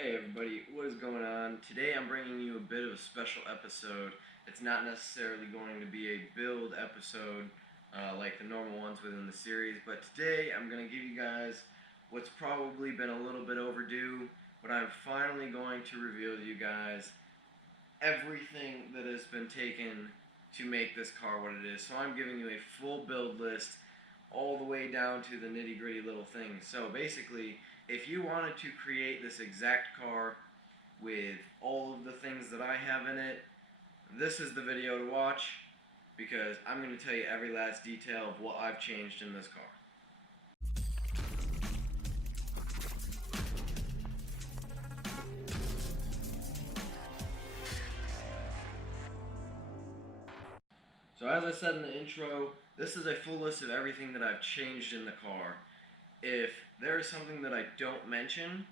Hey everybody, what is going on? Today I'm bringing you a bit of a special episode. It's not necessarily going to be a build episode like the normal ones within the series, but today I'm going to give you guys what's probably been a little bit overdue, but I'm finally going to reveal to you guys everything that has been taken to make this car what it is. So I'm giving you a full build list all the way down to the nitty gritty little things. So basically, if you wanted to create this exact car with all of the things that I have in it, this is the video to watch because I'm going to tell you every last detail of what I've changed in this car. So as I said in the intro, this is a full list of everything that I've changed in the car. If there is something that I don't mention,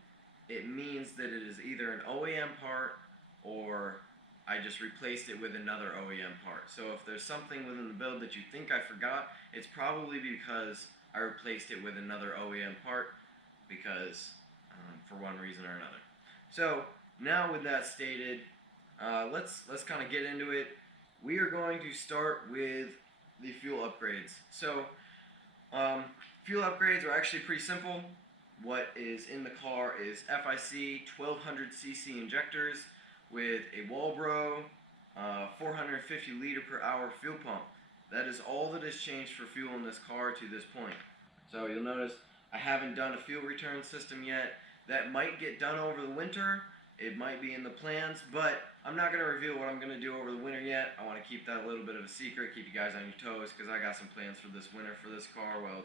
it means that it is either an OEM part or I just replaced it with another OEM part. So if there's something within the build that you think I forgot, it's probably because I replaced it with another OEM part because for one reason or another. So now with that stated, let's kind of get into it. We are going to start with the fuel upgrades. So fuel upgrades are actually pretty simple. What is in the car is FIC 1200cc injectors with a Walbro 450 liter per hour fuel pump. That is all that has changed for fuel in this car to this point. So you'll notice I haven't done a fuel return system yet. That might get done over the winter. It might be in the plans, but I'm not going to reveal what I'm going to do over the winter yet. I want to keep that a little bit of a secret, keep you guys on your toes, because I got some plans for this winter for this car while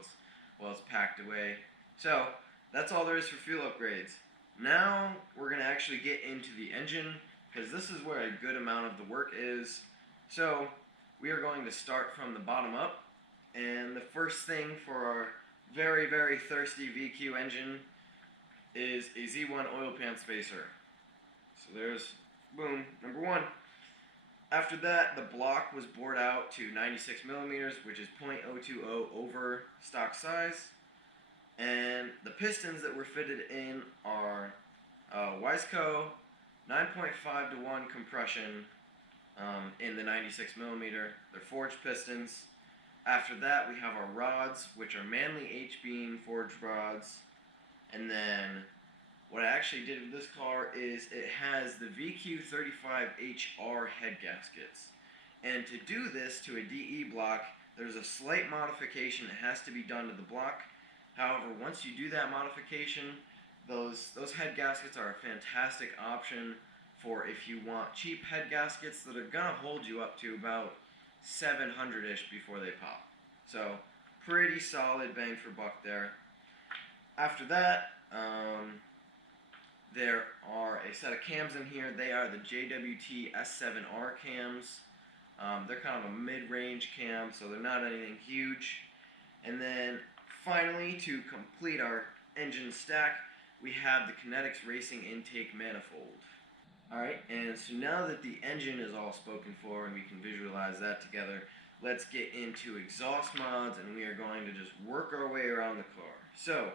it's packed away. So that's all there is for fuel upgrades. Now we're going to actually get into the engine, because this is where a good amount of the work is. So we are going to start from the bottom up, and the first thing for our very, very thirsty VQ engine is a Z1 oil pan spacer. So there's, boom, number one. After that, the block was bored out to 96 millimeters, which is .020 over stock size. And the pistons that were fitted in are Wiseco 9.5 to 1 compression in the 96 millimeter. They're forged pistons. After that, we have our rods, which are Manley H-beam forged rods. And then what I actually did with this car is it has the VQ35HR head gaskets. And to do this to a DE block, there's a slight modification that has to be done to the block. However, once you do that modification, those head gaskets are a fantastic option for if you want cheap head gaskets that are going to hold you up to about 700-ish before they pop. So, pretty solid bang for buck there. After that, there are a set of cams in here. They are the JWT S7R cams. They're kind of a mid-range cam, so they're not anything huge. And then finally, to complete our engine stack, we have the Kinetics Racing Intake Manifold. Alright, and so now that the engine is all spoken for and we can visualize that together, let's get into exhaust mods, and we are going to just work our way around the car. So,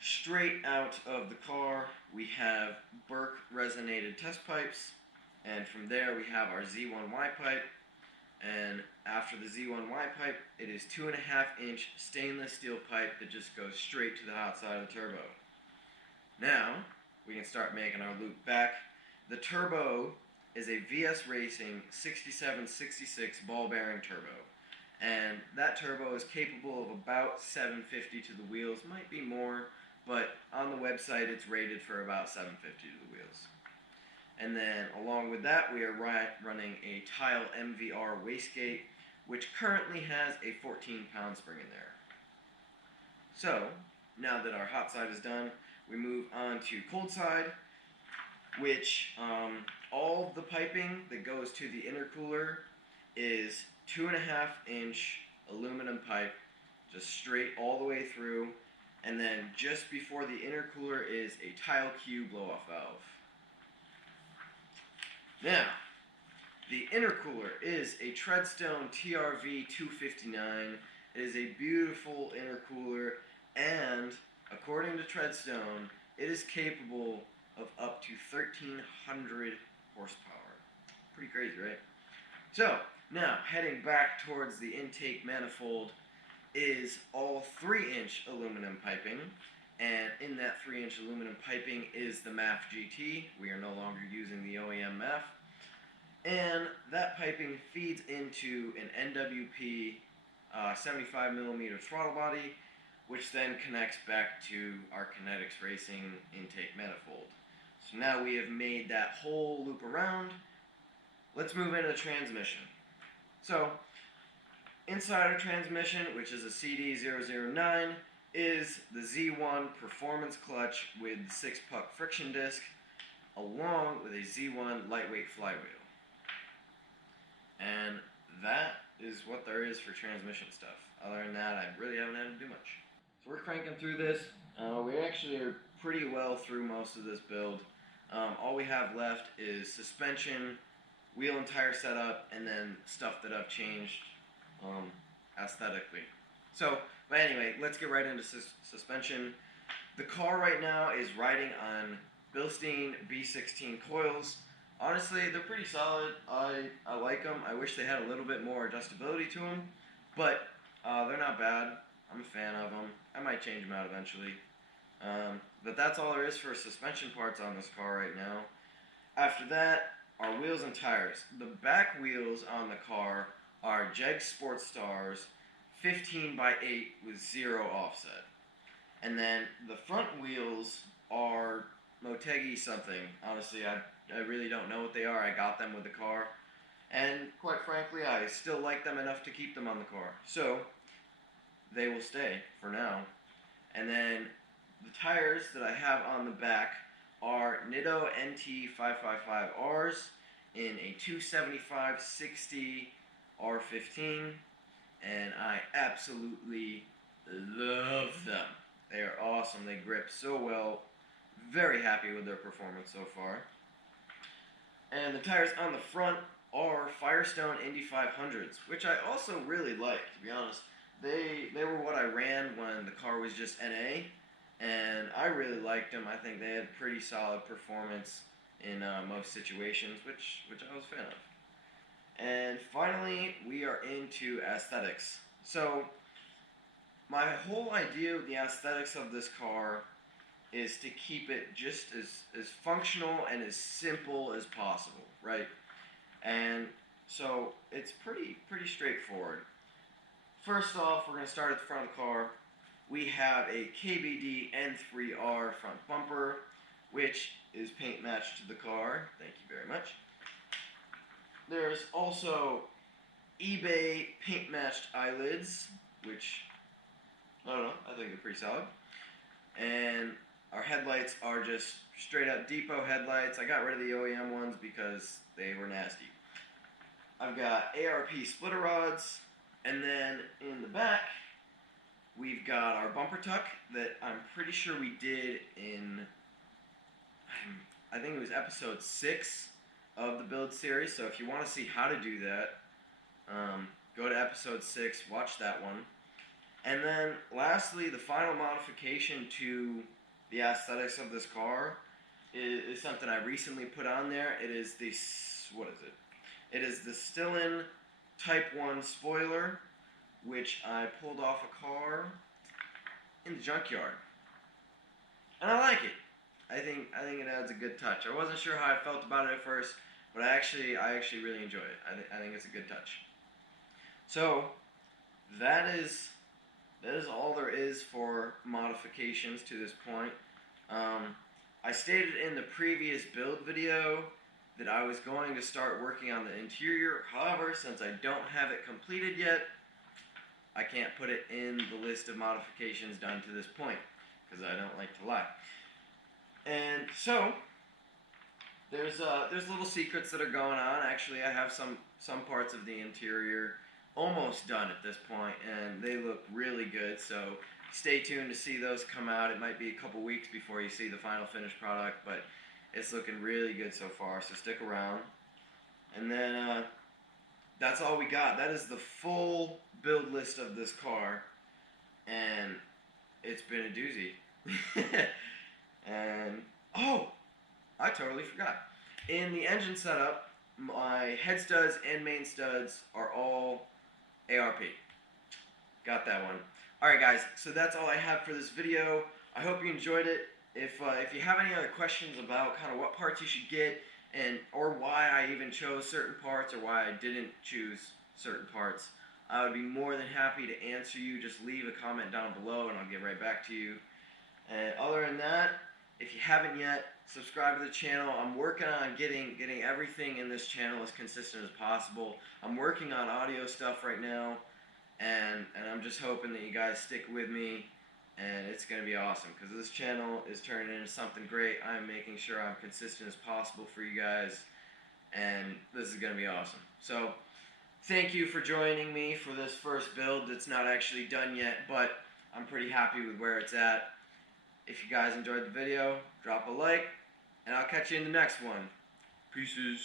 straight out of the car, we have Burke resonated test pipes, and from there we have our Z1Y pipe, and after the Z1Y pipe, it is 2.5 inch stainless steel pipe that just goes straight to the hot side of the turbo. Now, we can start making our loop back. The turbo is a VS Racing 6766 ball bearing turbo. And that turbo is capable of about 750 to the wheels, might be more, but on the website it's rated for about 750 to the wheels. And then along with that, we are running a Tile MVR wastegate, which currently has a 14-pound spring in there. So, now that our hot side is done, we move on to cold side, which all the piping that goes to the intercooler is 2.5 inch aluminum pipe, just straight all the way through, and then just before the intercooler is a Tile Q blow-off valve. Now, the intercooler is a Treadstone TRV 259. It is a beautiful intercooler, and according to Treadstone, it is capable of up to 1,300 horsepower. Pretty crazy, right? So, now, heading back towards the intake manifold is all 3-inch aluminum piping, and in that 3-inch aluminum piping is the MAF GT. We are no longer using the OEM MAF. And that piping feeds into an NWP 75mm throttle body, which then connects back to our Kinetics Racing intake manifold. So now we have made that whole loop around. Let's move into the transmission. So, inside our transmission, which is a CD009, is the Z1 performance clutch with 6-puck friction disc, along with a Z1 lightweight flywheel. And that is what there is for transmission stuff. Other than that, I really haven't had to do much. So we're cranking through this. We actually are pretty well through most of this build. All we have left is suspension, wheel and tire setup, and then stuff that I've changed aesthetically. So, but anyway, let's get right into suspension. The car right now is riding on Bilstein B16 coils. Honestly, they're pretty solid. I like them. I wish they had a little bit more adjustability to them, but they're not bad. I'm a fan of them. I might change them out eventually. But that's all there is for suspension parts on this car right now. After that, our wheels and tires. The back wheels on the car are Jeg Sports Stars 15x8 with 0 offset. And then the front wheels are Motegi something. Honestly, I really don't know what they are. I got them with the car. And quite frankly, I still like them enough to keep them on the car. So, they will stay for now. And then the tires that I have on the back are Nitto NT555Rs in a 275/60 R15. And I absolutely love them. They are awesome. They grip so well. Very happy with their performance so far. And the tires on the front are Firestone Indy 500s, which I also really like, to be honest. They were what I ran when the car was just NA, and I really liked them. I think they had pretty solid performance in most situations, which I was a fan of. And finally, we are into aesthetics. So, my whole idea of the aesthetics of this car is to keep it just as functional and as simple as possible, right? And so it's pretty straightforward. First off, we're going to start at the front of the car. We have a KBD N3R front bumper, which is paint matched to the car. Thank you very much. There's also eBay paint matched eyelids, which, I don't know, I think they're pretty solid. And our headlights are just straight up Depot headlights. I got rid of the OEM ones because they were nasty. I've got ARP splitter rods, and then in the back, we've got our bumper tuck that I'm pretty sure we did in, I think it was episode 6 of the build series. So if you want to see how to do that, go to episode 6, watch that one. And then lastly, the final modification to the aesthetics of this car is something I recently put on there. It is the, what is it? It is the Stillen Type 1 spoiler, which I pulled off a car in the junkyard. And I like it. I think it adds a good touch. I wasn't sure how I felt about it at first, but I actually really enjoy it. I think it's a good touch. So that is all there is for modifications to this point. I stated in the previous build video that I was going to start working on the interior. However, since I don't have it completed yet, I can't put it in the list of modifications done to this point, because I don't like to lie. And so, there's little secrets that are going on. Actually, I have some parts of the interior almost done at this point, and they look really good, so stay tuned to see those come out. It might be a couple weeks before you see the final finished product, but it's looking really good so far, so stick around. And then that's all we got. That is the full build list of this car, and it's been a doozy. And oh, I totally forgot. In the engine setup, my head studs and main studs are all ARP. Got that one. Alright guys, so that's all I have for this video. I hope you enjoyed it. If you have any other questions about kind of what parts you should get or why I even chose certain parts or why I didn't choose certain parts, I would be more than happy to answer you. Just leave a comment down below and I'll get right back to you. And other than that, if you haven't yet, subscribe to the channel. I'm working on getting everything in this channel as consistent as possible. I'm working on audio stuff right now, and I'm just hoping that you guys stick with me, and it's going to be awesome because this channel is turning into something great. I'm making sure I'm consistent as possible for you guys, and this is going to be awesome. So thank you for joining me for this first build that's not actually done yet, but I'm pretty happy with where it's at. If you guys enjoyed the video, drop a like, and I'll catch you in the next one. Peaces.